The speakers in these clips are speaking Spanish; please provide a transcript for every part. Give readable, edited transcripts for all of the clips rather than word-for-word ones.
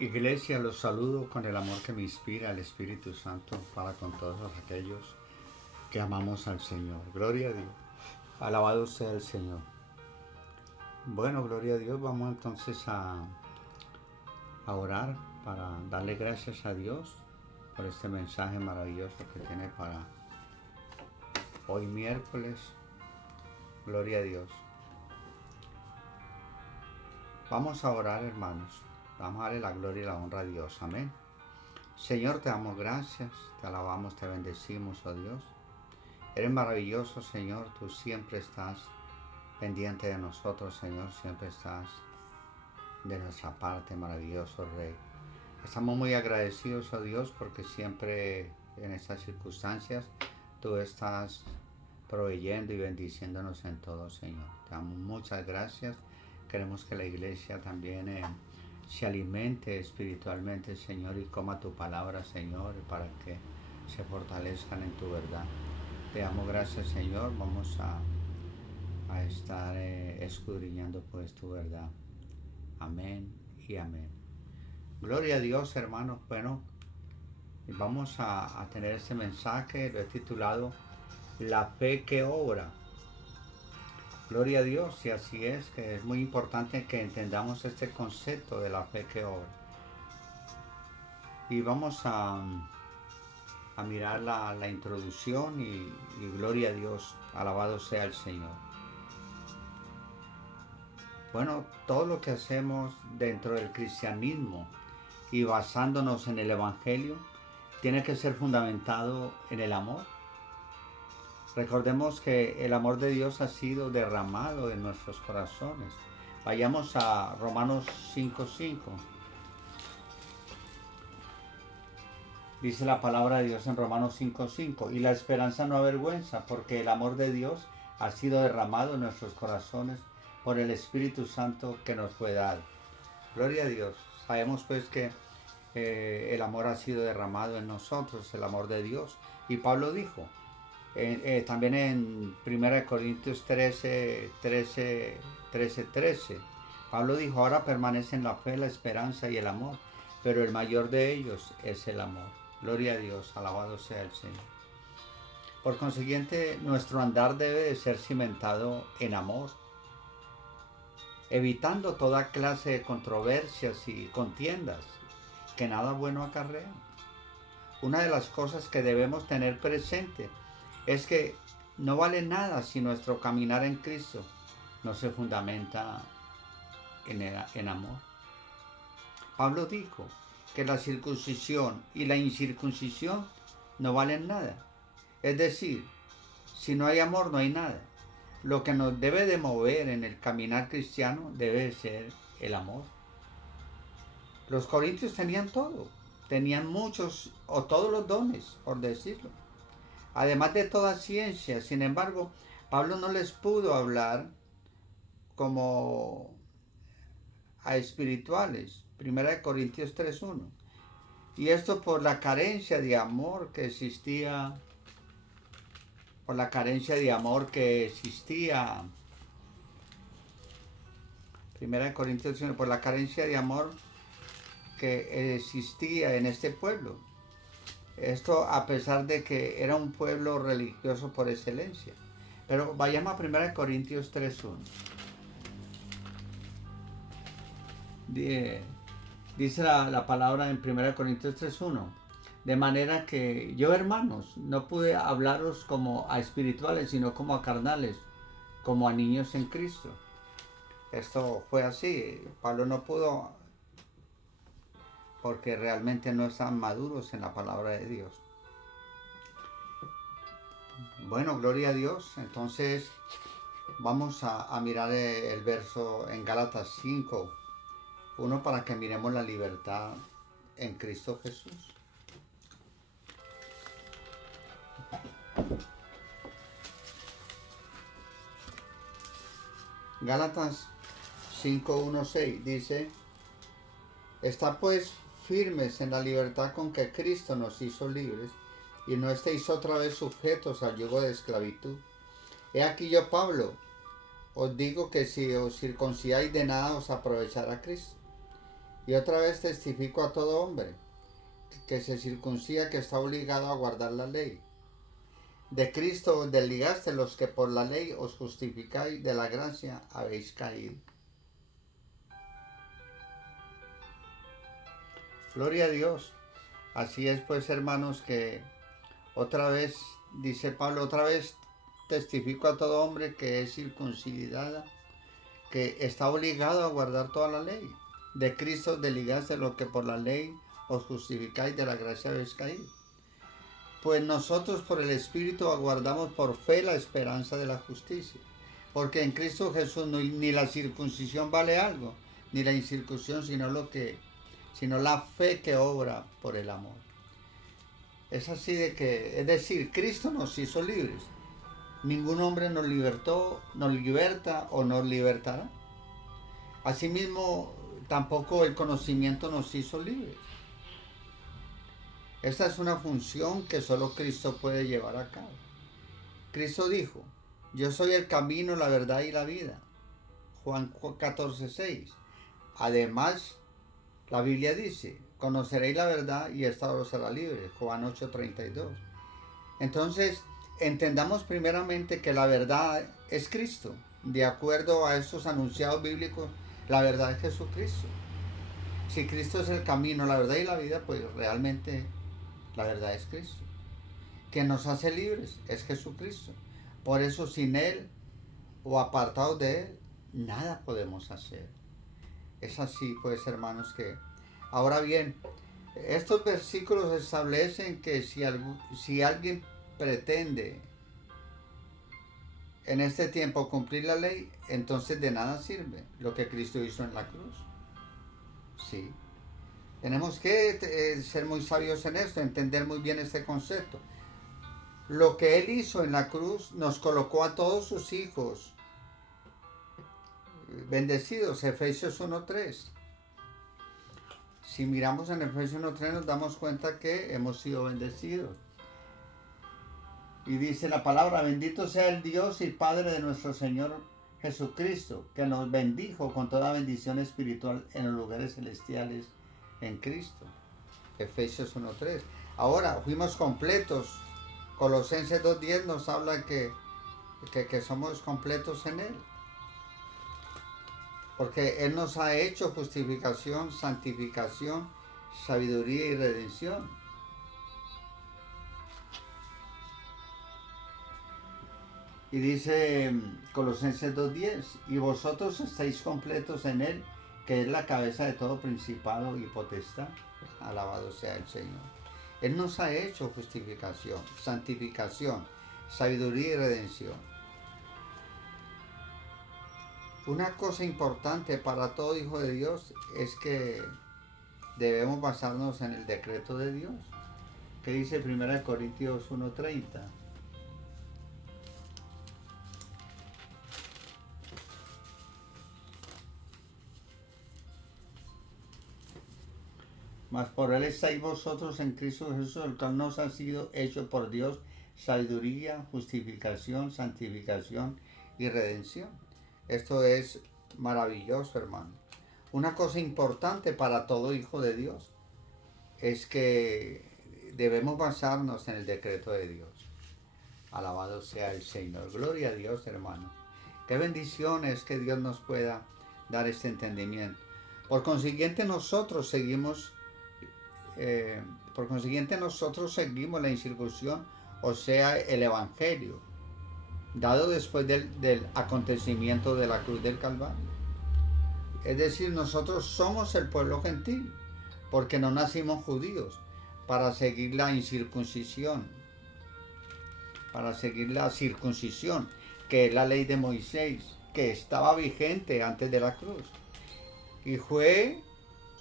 Iglesia, los saludo con el amor que me inspira el Espíritu Santo para con todos aquellos que amamos al Señor. Gloria a Dios. Alabado sea el Señor. Bueno, gloria a Dios. Vamos entonces a orar para darle gracias a Dios por este mensaje maravilloso que tiene para hoy miércoles. Gloria a Dios. Vamos a orar, hermanos. Vamos a darle la gloria y la honra a Dios. Amén. Señor, te damos gracias, te alabamos, te bendecimos, oh Dios. Eres maravilloso, Señor. Tú siempre estás pendiente de nosotros, Señor. Siempre estás de nuestra parte, maravilloso Rey. Estamos muy agradecidos, oh Dios, porque siempre en estas circunstancias tú estás proveyendo y bendiciéndonos en todo, Señor. Te damos muchas gracias. Queremos que la iglesia también se alimente espiritualmente, Señor, y coma tu palabra, Señor, para que se fortalezcan en tu verdad. Te damos gracias, Señor. Vamos a estar escudriñando pues tu verdad. Amén y amén. Gloria a Dios, hermanos. Bueno, vamos a tener este mensaje. Lo he titulado La fe que obra. Gloria a Dios, y así es, que es muy importante que entendamos este concepto de la fe que obra. Y vamos a mirar la introducción y gloria a Dios, alabado sea el Señor. Bueno, todo lo que hacemos dentro del cristianismo y basándonos en el Evangelio tiene que ser fundamentado en el amor. Recordemos que el amor de Dios ha sido derramado en nuestros corazones. Vayamos a Romanos 5:5. Dice la palabra de Dios en Romanos 5:5. Y la esperanza no avergüenza, porque el amor de Dios ha sido derramado en nuestros corazones por el Espíritu Santo que nos fue dado. Gloria a Dios. Sabemos pues que el amor ha sido derramado en nosotros, el amor de Dios. Y Pablo dijo, también en 1 Corintios 13, Pablo dijo, ahora permanecen la fe, la esperanza y el amor, pero el mayor de ellos es el amor. Gloria a Dios, alabado sea el Señor. Por consiguiente, nuestro andar debe de ser cimentado en amor, evitando toda clase de controversias y contiendas que nada bueno acarrean. Una de las cosas que debemos tener presente es que no vale nada si nuestro caminar en Cristo no se fundamenta en amor. Pablo dijo que la circuncisión y la incircuncisión no valen nada. Es decir, si no hay amor no hay nada. Lo que nos debe de mover en el caminar cristiano debe ser el amor. Los corintios tenían todo, tenían muchos o todos los dones, por decirlo. Además de toda ciencia, sin embargo, Pablo no les pudo hablar como a espirituales. 1 Corintios 3:1. Y esto por la carencia de amor que existía, por la carencia de amor que existía. 1 Corintios 1, por la carencia de amor que existía en este pueblo. Esto a pesar de que era un pueblo religioso por excelencia. Pero vayamos a 1 Corintios 3:1. Dice la palabra en 1 Corintios 3:1. De manera que yo, hermanos, no pude hablaros como a espirituales, sino como a carnales, como a niños en Cristo. Esto fue así. Pablo no pudo porque realmente no están maduros en la palabra de Dios. Bueno, gloria a Dios. Entonces vamos a mirar el verso en Gálatas 5:1 para que miremos la libertad en Cristo Jesús. Gálatas 5:1-6 dice, está pues firmes en la libertad con que Cristo nos hizo libres, y no estéis otra vez sujetos al yugo de esclavitud. He aquí yo, Pablo, os digo que si os circuncidáis de nada os aprovechará Cristo. Y otra vez testifico a todo hombre que se circuncida que está obligado a guardar la ley. De Cristo os desligaste los que por la ley os justificáis, de la gracia habéis caído. Gloria a Dios. Así es pues, hermanos, que otra vez, dice Pablo, otra vez testifico a todo hombre que es circuncidada, que está obligado a guardar toda la ley. De Cristo os desligaste los que por la ley os justificáis, de la gracia habéis caído. Pues nosotros por el Espíritu aguardamos por fe la esperanza de la justicia. Porque en Cristo Jesús ni la circuncisión vale algo, ni la incircuncisión, sino la fe que obra por el amor. Es así de que, es decir, Cristo nos hizo libres. Ningún hombre nos liberta o nos libertará. Asimismo, tampoco el conocimiento nos hizo libres. Esta es una función que solo Cristo puede llevar a cabo. Cristo dijo, yo soy el camino, la verdad y la vida. Juan 14:6. Además, la Biblia dice, conoceréis la verdad y esta os hará libre. Juan 8:32. Entonces, entendamos primeramente que la verdad es Cristo. De acuerdo a estos anunciados bíblicos, la verdad es Jesucristo. Si Cristo es el camino, la verdad y la vida, pues realmente la verdad es Cristo. Quien nos hace libres es Jesucristo. Por eso sin Él o apartados de Él, nada podemos hacer. Es así pues, hermanos, que... Ahora bien, estos versículos establecen que si alguien pretende en este tiempo cumplir la ley, entonces de nada sirve lo que Cristo hizo en la cruz. Sí. Tenemos que ser muy sabios en esto, entender muy bien este concepto. Lo que Él hizo en la cruz nos colocó a todos sus hijos bendecidos, Efesios 1:3. Si miramos en Efesios 1:3 nos damos cuenta que hemos sido bendecidos. Y dice la palabra, bendito sea el Dios y Padre de nuestro Señor Jesucristo, que nos bendijo con toda bendición espiritual en los lugares celestiales en Cristo. Efesios 1:3. Ahora, fuimos completos. Colosenses 2:10 nos habla que somos completos en Él. Porque Él nos ha hecho justificación, santificación, sabiduría y redención. Y dice Colosenses 2:10, y vosotros estáis completos en Él, que es la cabeza de todo principado y potestad. Alabado sea el Señor. Él nos ha hecho justificación, santificación, sabiduría y redención. Una cosa importante para todo hijo de Dios es que debemos basarnos en el decreto de Dios. ¿Qué dice 1 Corintios 1:30? Mas por Él estáis vosotros en Cristo Jesús, el cual nos ha sido hecho por Dios sabiduría, justificación, santificación y redención. Esto es maravilloso, hermano. Una cosa importante para todo hijo de Dios es que debemos basarnos en el decreto de Dios. Alabado sea el Señor. Gloria a Dios, hermano. Qué bendiciones que Dios nos pueda dar este entendimiento. Por consiguiente, nosotros seguimos la incircuncisión, o sea, el Evangelio, dado después del acontecimiento de la cruz del Calvario. Es decir, nosotros somos el pueblo gentil, porque no nacimos judíos, para seguir la incircuncisión, para seguir la circuncisión, que es la ley de Moisés, que estaba vigente antes de la cruz. Y fue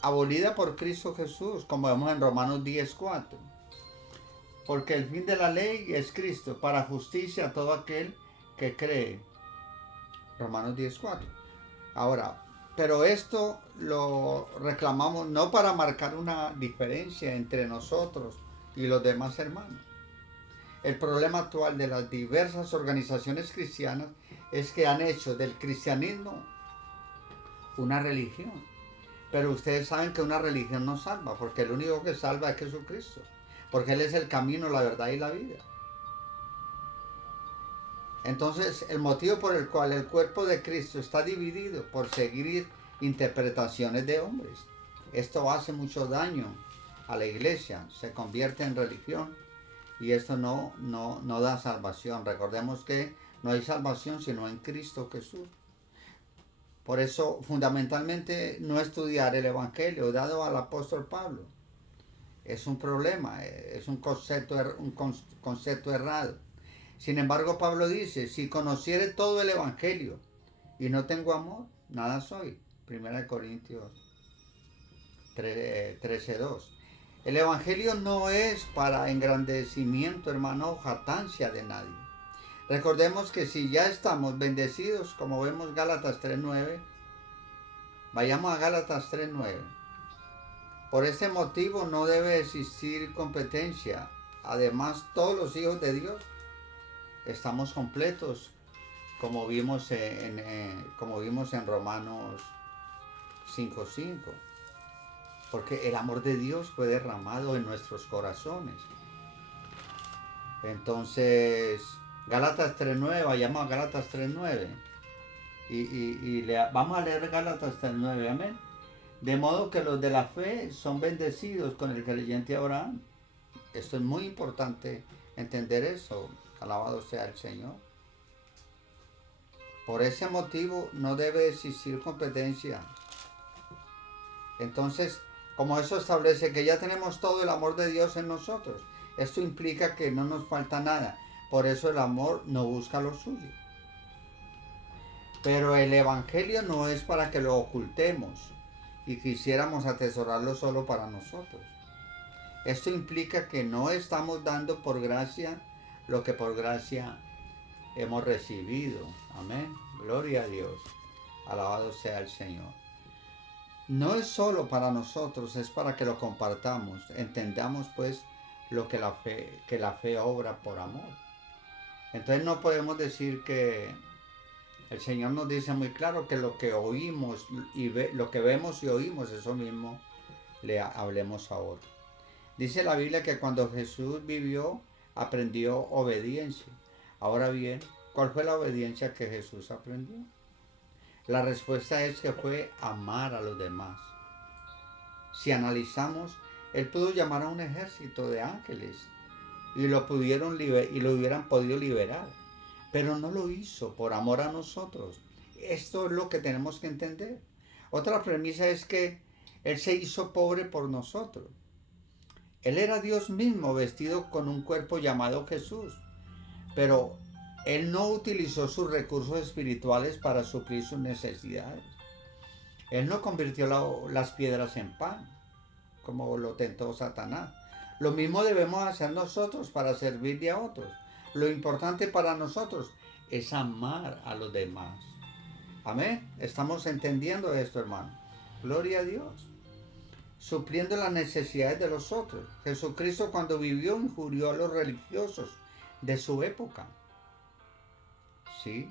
abolida por Cristo Jesús, como vemos en Romanos 10:4. Porque el fin de la ley es Cristo, para justicia a todo aquel que cree. Romanos 10:4. Ahora, pero esto lo reclamamos no para marcar una diferencia entre nosotros y los demás hermanos. El problema actual de las diversas organizaciones cristianas es que han hecho del cristianismo una religión. Pero ustedes saben que una religión no salva, porque el único que salva es Jesucristo, porque Él es el camino, la verdad y la vida. Entonces, el motivo por el cual el cuerpo de Cristo está dividido por seguir interpretaciones de hombres. Esto hace mucho daño a la iglesia, se convierte en religión y esto no da salvación. Recordemos que no hay salvación sino en Cristo Jesús. Por eso, fundamentalmente, no estudiar el Evangelio dado al apóstol Pablo es un problema, es un concepto errado. Sin embargo, Pablo dice, si conociere todo el Evangelio y no tengo amor, nada soy. 1 Corintios 13:2. El Evangelio no es para engrandecimiento, hermano, o jactancia de nadie. Recordemos que si ya estamos bendecidos, como vemos Gálatas 3:9, vayamos a Gálatas 3:9. Por este motivo no debe existir competencia. Además, todos los hijos de Dios estamos completos, como vimos en Romanos 5:5. Porque el amor de Dios fue derramado en nuestros corazones. Entonces, Gálatas 3:9, vayamos a Gálatas 3:9. Vamos a leer Gálatas 3:9, amén. De modo que los de la fe son bendecidos con el creyente Abraham. Esto es muy importante entender eso. Alabado sea el Señor. Por ese motivo no debe existir competencia. Entonces, como eso establece que ya tenemos todo el amor de Dios en nosotros, esto implica que no nos falta nada. Por eso el amor no busca lo suyo. Pero el Evangelio no es para que lo ocultemos y quisiéramos atesorarlo solo para nosotros. Esto implica que no estamos dando por gracia lo que por gracia hemos recibido. Amén. Gloria a Dios. Alabado sea el Señor. No es solo para nosotros, es para que lo compartamos. Entendamos pues lo que la fe obra por amor. Entonces no podemos decir que el Señor nos dice muy claro que lo que oímos y lo que vemos y oímos, eso mismo le hablemos a otro. Dice la Biblia que cuando Jesús vivió, aprendió obediencia. Ahora bien, ¿cuál fue la obediencia que Jesús aprendió? La respuesta es que fue amar a los demás. Si analizamos, Él pudo llamar a un ejército de ángeles y lo hubieran podido liberar, pero no lo hizo por amor a nosotros. Esto es lo que tenemos que entender. Otra premisa es que Él se hizo pobre por nosotros. Él era Dios mismo vestido con un cuerpo llamado Jesús, pero Él no utilizó sus recursos espirituales para suplir sus necesidades. Él no convirtió las piedras en pan, como lo tentó Satanás. Lo mismo debemos hacer nosotros para servirle a otros. Lo importante para nosotros es amar a los demás. Amén. Estamos entendiendo esto, hermano. Gloria a Dios. Supliendo las necesidades de los otros. Jesucristo, cuando vivió, injurió a los religiosos de su época. ¿Sí?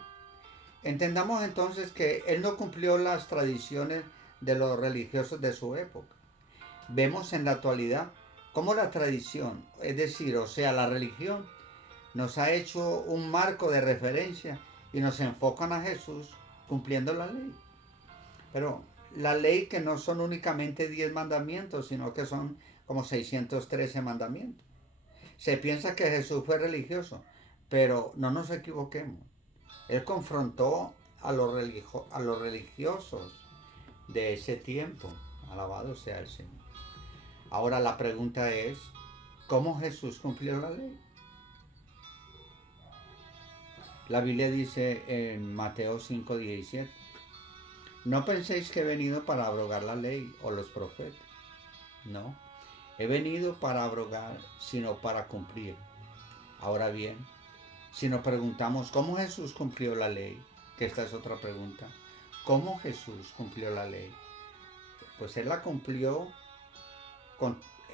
Entendamos entonces que Él no cumplió las tradiciones de los religiosos de su época. Vemos en la actualidad cómo la tradición, es decir, la religión, nos ha hecho un marco de referencia y nos enfocan a Jesús cumpliendo la ley. Pero la ley que no son únicamente 10 mandamientos, sino que son como 613 mandamientos. Se piensa que Jesús fue religioso, pero no nos equivoquemos. Él confrontó a los religiosos de ese tiempo. Alabado sea el Señor. Ahora la pregunta es, ¿cómo Jesús cumplió la ley? La Biblia dice en Mateo 5:17, no penséis que he venido para abrogar la ley o los profetas. No, he venido para abrogar, sino para cumplir. Ahora bien, si nos preguntamos cómo Jesús cumplió la ley, que esta es otra pregunta, ¿cómo Jesús cumplió la ley? Pues Él la cumplió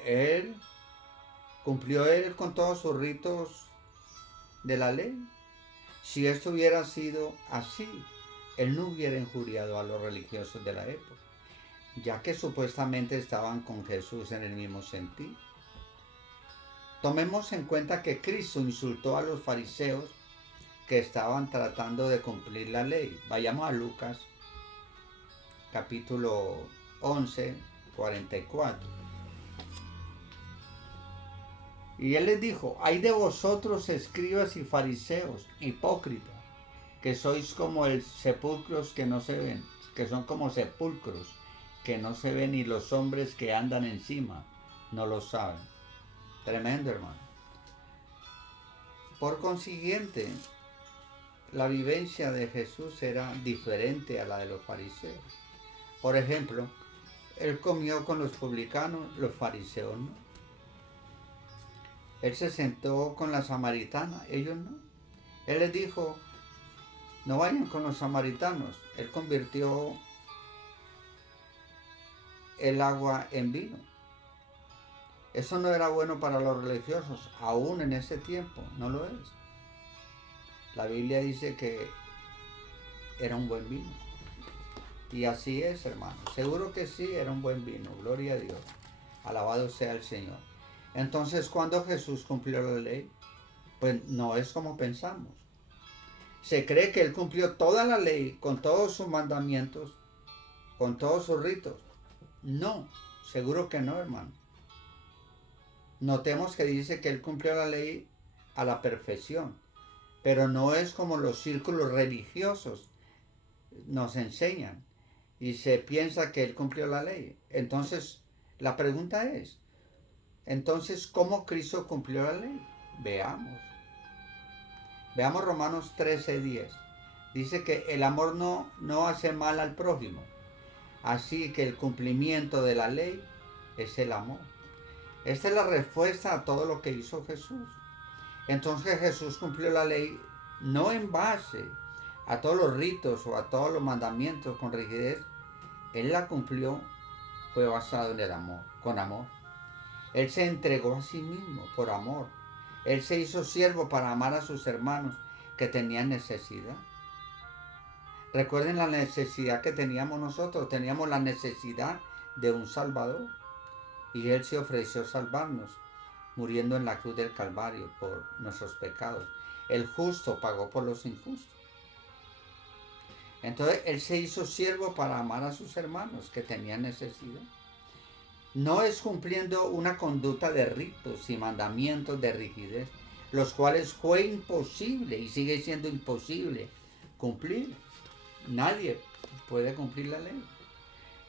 él con todos sus ritos de la ley. Si esto hubiera sido así, Él no hubiera injuriado a los religiosos de la época. ya que supuestamente estaban con Jesús en el mismo sentido. Tomemos en cuenta que Cristo insultó a los fariseos que estaban tratando de cumplir la ley. Vayamos a Lucas, capítulo 11, 44. Y él les dijo: ay de vosotros, escribas y fariseos, hipócritas, que sois como sepulcros que no se ven, que son como sepulcros que no se ven, y los hombres que andan encima no lo saben. Tremendo, hermano. Por consiguiente, la vivencia de Jesús era diferente a la de los fariseos. Por ejemplo, él comió con los publicanos, los fariseos no. Él se sentó con la samaritana, ellos no. Él les dijo: no vayan con los samaritanos. Él convirtió el agua en vino. Eso no era bueno para los religiosos, aún en ese tiempo, no lo es. La Biblia dice que era un buen vino. Y así es, hermano. Seguro que sí, era un buen vino. Gloria a Dios. Alabado sea el Señor. Entonces, ¿cuándo Jesús cumplió la ley? Pues no es como pensamos. Se cree que Él cumplió toda la ley, con todos sus mandamientos, con todos sus ritos. No, seguro que no, hermano. Notemos que dice que Él cumplió la ley a la perfección, pero no es como los círculos religiosos nos enseñan y se piensa que Él cumplió la ley. Entonces, la pregunta es, entonces, ¿cómo Cristo cumplió la ley? Veamos. Veamos Romanos 13:10. Dice que el amor no hace mal al prójimo. Así que el cumplimiento de la ley es el amor. Esta es la respuesta a todo lo que hizo Jesús. Entonces Jesús cumplió la ley no en base a todos los ritos o a todos los mandamientos con rigidez. Él la cumplió, fue basado en el amor, con amor. Él se entregó a sí mismo por amor. Él se hizo siervo para amar a sus hermanos que tenían necesidad. Recuerden la necesidad que teníamos nosotros. Teníamos la necesidad de un Salvador. Y Él se ofreció a salvarnos, muriendo en la cruz del Calvario por nuestros pecados. El justo pagó por los injustos. Entonces Él se hizo siervo para amar a sus hermanos que tenían necesidad. No es cumpliendo una conducta de ritos y mandamientos de rigidez, los cuales fue imposible y sigue siendo imposible cumplir. Nadie puede cumplir la ley.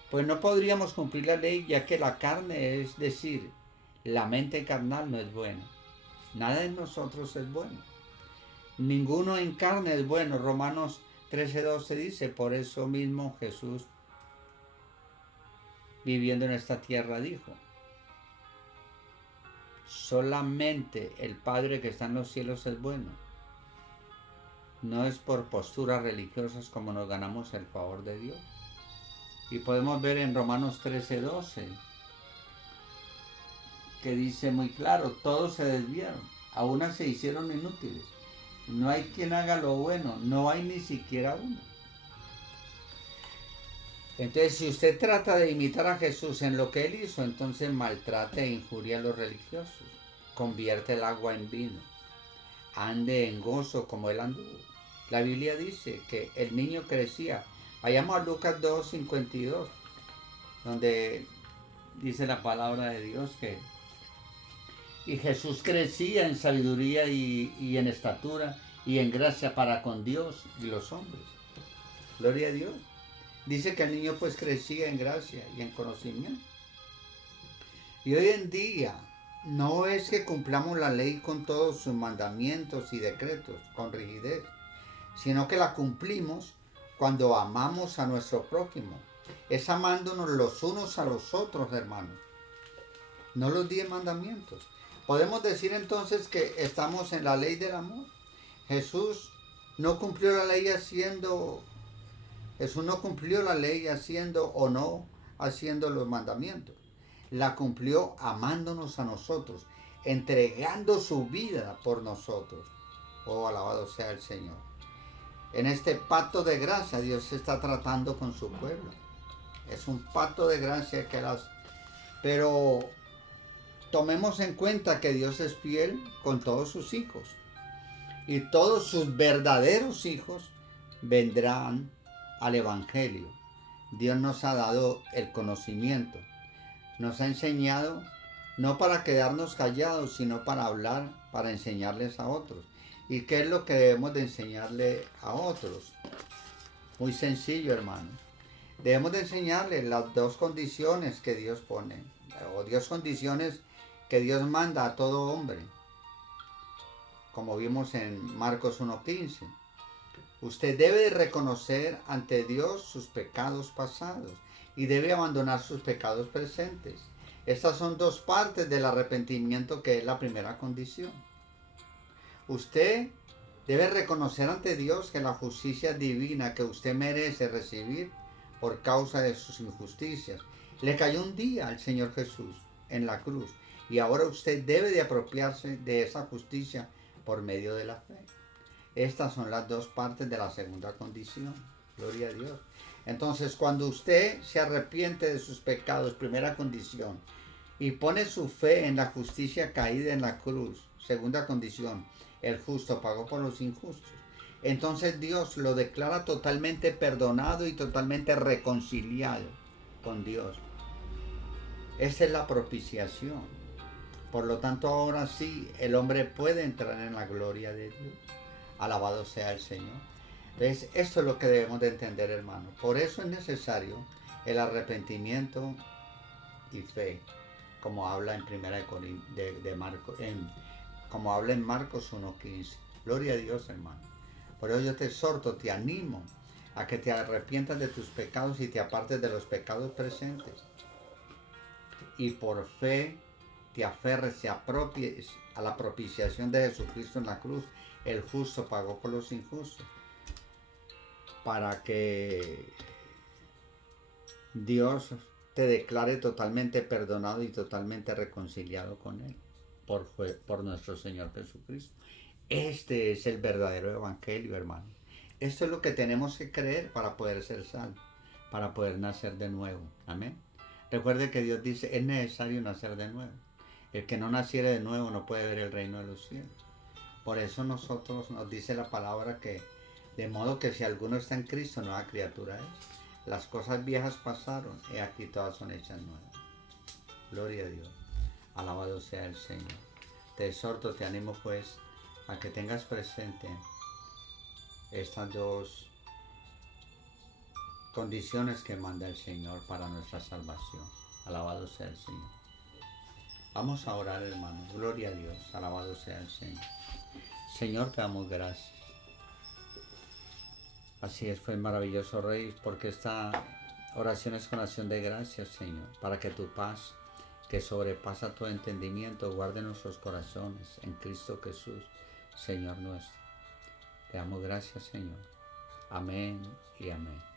Pues no podríamos cumplir la ley, ya que la carne, es decir, la mente carnal, no es buena. Nada en nosotros es bueno. Ninguno en carne es bueno. Romanos 13:12 dice: por eso mismo Jesús, viviendo en esta tierra, dijo: solamente el Padre que está en los cielos es bueno. No es por posturas religiosas como nos ganamos el favor de Dios. Y podemos ver en Romanos 13:12 que dice muy claro: todos se desviaron, a una se hicieron inútiles. No hay quien haga lo bueno, no hay ni siquiera uno. Entonces, si usted trata de imitar a Jesús en lo que Él hizo, entonces maltrata e injuria a los religiosos. Convierte el agua en vino. Ande en gozo como Él anduvo. La Biblia dice que el niño crecía. Vayamos a Lucas 2:52, donde dice la palabra de Dios que y Jesús crecía en sabiduría y en estatura y en gracia para con Dios y los hombres. Gloria a Dios. Dice que el niño pues crecía en gracia y en conocimiento. Y hoy en día no es que cumplamos la ley con todos sus mandamientos y decretos con rigidez, sino que la cumplimos cuando amamos a nuestro prójimo. Es amándonos los unos a los otros, hermanos. No los 10 mandamientos. Podemos decir entonces que estamos en la ley del amor. Jesús no cumplió la ley haciendo o no haciendo los mandamientos. La cumplió amándonos a nosotros, entregando su vida por nosotros. Oh, alabado sea el Señor. En este pacto de gracia Dios está tratando con su pueblo. Es un pacto de gracia que Él hace. Pero tomemos en cuenta que Dios es fiel con todos sus hijos. Y todos sus verdaderos hijos vendrán al Evangelio. Dios nos ha dado el conocimiento. Nos ha enseñado no para quedarnos callados, sino para hablar, para enseñarles a otros. ¿Y qué es lo que debemos de enseñarle a otros? Muy sencillo, hermano. Debemos de enseñarles las dos condiciones que Dios pone, o dos condiciones que Dios manda a todo hombre, como vimos en Marcos 1:15. Usted debe reconocer ante Dios sus pecados pasados y debe abandonar sus pecados presentes. Estas son dos partes del arrepentimiento, que es la primera condición. Usted debe reconocer ante Dios que la justicia divina que usted merece recibir por causa de sus injusticias le cayó un día al Señor Jesús en la cruz, y ahora usted debe de apropiarse de esa justicia por medio de la fe. Estas son las dos partes de la segunda condición. Gloria a Dios. Entonces, cuando usted se arrepiente de sus pecados, primera condición, y pone su fe en la justicia caída en la cruz, segunda condición, el justo pagó por los injustos, entonces Dios lo declara totalmente perdonado y totalmente reconciliado con Dios. Esa es la propiciación. Por lo tanto, ahora sí, el hombre puede entrar en la gloria de Dios. Alabado sea el Señor. Entonces, esto es lo que debemos de entender, hermano. Por eso es necesario el arrepentimiento y fe, como habla en como habla en Marcos 1:15. Gloria a Dios, hermano. Por eso yo te exhorto, te animo a que te arrepientas de tus pecados y te apartes de los pecados presentes. Y por fe te aferres, te apropies a la propiciación de Jesucristo en la cruz. El justo pagó por los injustos, para que Dios te declare totalmente perdonado y totalmente reconciliado con Él por nuestro Señor Jesucristo. Este es el verdadero evangelio, hermano. Esto es lo que tenemos que creer para poder ser salvos, para poder nacer de nuevo. Amén. Recuerde que Dios dice, es necesario nacer de nuevo. El que no naciere de nuevo no puede ver el reino de los cielos. Por eso nosotros nos dice la palabra que, de modo que si alguno está en Cristo, nueva criatura es. Las cosas viejas pasaron y aquí todas son hechas nuevas. Gloria a Dios. Alabado sea el Señor. Te exhorto, te animo pues a que tengas presente estas dos condiciones que manda el Señor para nuestra salvación. Alabado sea el Señor. Vamos a orar, hermanos. Gloria a Dios. Alabado sea el Señor. Señor, te damos gracias. Así es, fue maravilloso, Rey, porque esta oración es con acción de gracias, Señor, para que tu paz, que sobrepasa todo entendimiento, guarde nuestros corazones en Cristo Jesús, Señor nuestro. Te damos gracias, Señor. Amén y amén.